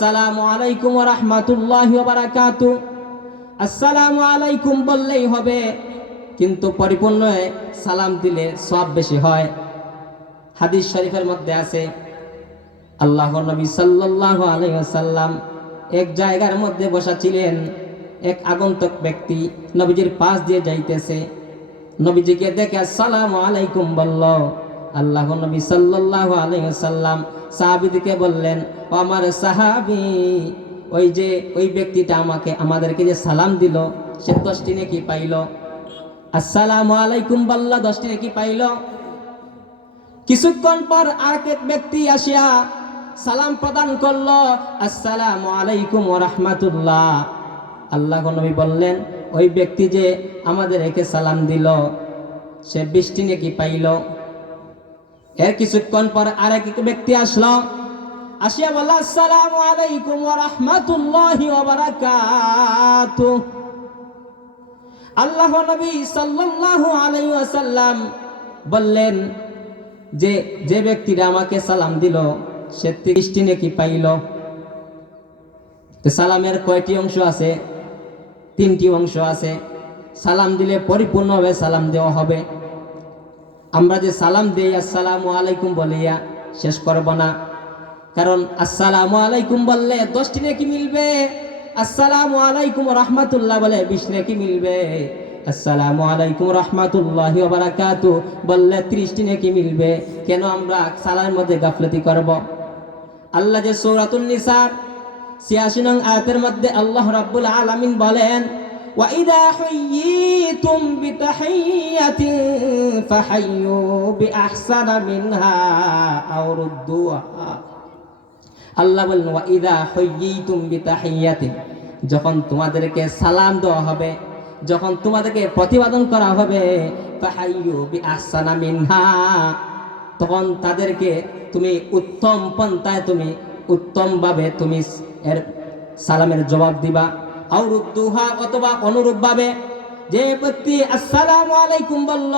আসসালামু আলাইকুম রাহমাতুল্লাহি বারাকাতু আসসালামু আলাইকুম বললেই হবে, কিন্তু পরিপূর্ণ সালাম দিলে সব বেশি হয়। হাদিস শরীফের মধ্যে আছে, আল্লাহ নবী সাল্লাল্লাহু আলাইহি ওয়াসাল্লাম এক জায়গার মধ্যে বসা ছিলেন, এক আগন্তুক ব্যক্তি নবীজির পাশ দিয়ে যাইতেছে। নবীজিকে দেখে আসসালামু আলাইকুম বলল আল্লাহ নবী সাল্লাল্লাহু আলাইহি ওয়াসাল্লাম সাহাবীদেরকে বললেন, ও আমার সাহাবী, ওই যে, ওই ব্যক্তিটা আমাকে, আমাদেরকে যে সালাম দিল, সে দশটি নাকি পাইল। আসসালামু আলাইকুম বলল, দশটি নাকি পাইল। কিছুক্ষণ পর আর এক ব্যক্তি আসিয়া সালাম প্রদান করল, আসসালামু আলাইকুম ওয়া রাহমাতুল্লাহ। আল্লাহ নবী বললেন, ওই ব্যক্তি যে আমাদের একে সালাম দিল, সে বৃষ্টি নাকি পাইল। এর কিছুক্ষণ পর আরেক ব্যক্তি আসলো। আসিয়া বলল, আসসালামু আলাইকুম ওয়া রাহমাতুল্লাহি ওয়া বারাকাতুহু। আল্লাহ নবী সাল্লাল্লাহু আলাইহি ওয়াসাল্লাম বললেন যে যে ব্যক্তিটা আমাকে সালাম দিল, সে তিরিশটি নাকি পাইল? সালামের কয়টি অংশ আছে? তিনটি অংশ আছে। সালাম দিলে পরিপূর্ণভাবে সালাম দেওয়া হবে। আমরা যে সালাম দেই আসসালামু আলাইকুম বলিয়া শেষ করব না কারণ আসসালামু আলাইকুম বললে দশটি নাকি মিলবে আসসালামু আলাইকুম রহমাতুল্লাহ বলে বিশ নাকি মিলবে আসসালামু আলাইকুম রহমাতুল্লাহ বারাকাতু বললে ত্রিশটি নাকি মিলবে কেন আমরা সালামের মধ্যে গাফলতি করব আল্লাহ যে সৌরাতুন নিসার ছিয়াশি নং আয়াতের মধ্যে আল্লাহ রাব্বুল আলামিন বলেন وإذا حييتم بتحية فحيوا بأحسن منها أو ردوها আল্লাহ বলেন ওয়াইদা হইয়িতুম বিতাহিয়াতিন যখন তোমাদেরকে সালাম দেওয়া হবে যখন তোমাদেরকে প্রতিপাদন করা হবে ফাহাইয়ু বিআহসানা মিনহা তখন তাদেরকে তুমি উত্তম পন্থায় তুমি উত্তমভাবে তুমি এর সালামের জবাব দিবা আউরুদ্দুহা অথবা অনুরূপভাবে যে ব্যক্তি, আসসালামু আলাইকুম বলল,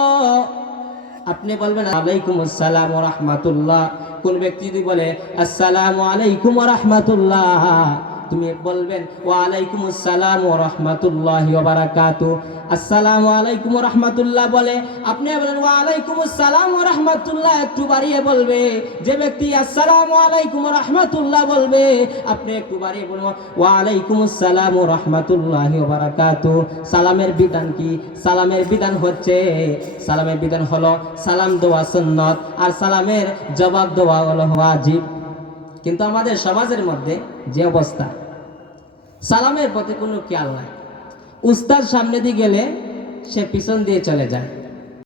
আপনি বলবেন, আলাইকুম আসসালাম রহমাতুল্লাহ। কোন ব্যক্তি যদি বলে, আসসালামু আলাইকুম রাহমাতুল্লাহ। তুমি বলবেন ওয়া আলাইকুম আসসালাম ওয়া রাহমাতুল্লাহি বারাকাতু। আসসালামু আলাইকুম রাহমাতুল্লাহ বলে, আপনি বলেন ওয়া আলাইকুম আসসালাম ওয়া রাহমাতুল্লাহ। একটু বাড়িয়ে বলবে, যে ব্যক্তি আসসালামু আলাইকুম রাহমাতুল্লাহ বলবে, আপনি একটু বাড়িয়ে বলবেন ওয়া আলাইকুম আসসালাম ওয়া রাহমাতুল্লাহি বারাকাতু। সালামের বিধান কি? সালামের বিধান হচ্ছে, সালামের বিধান হলো সালাম দেওয়া সুন্নত, আর সালামের জবাব দেওয়া হলো ওয়াজিব। কিন্তু আমাদের সমাজের মধ্যে যে অবস্থা সালামের প্রতি কোনো খেয়াল নাই। উস্তাদ সামনে দিয়ে গেলে সে পিছন দিয়ে চলে যায়।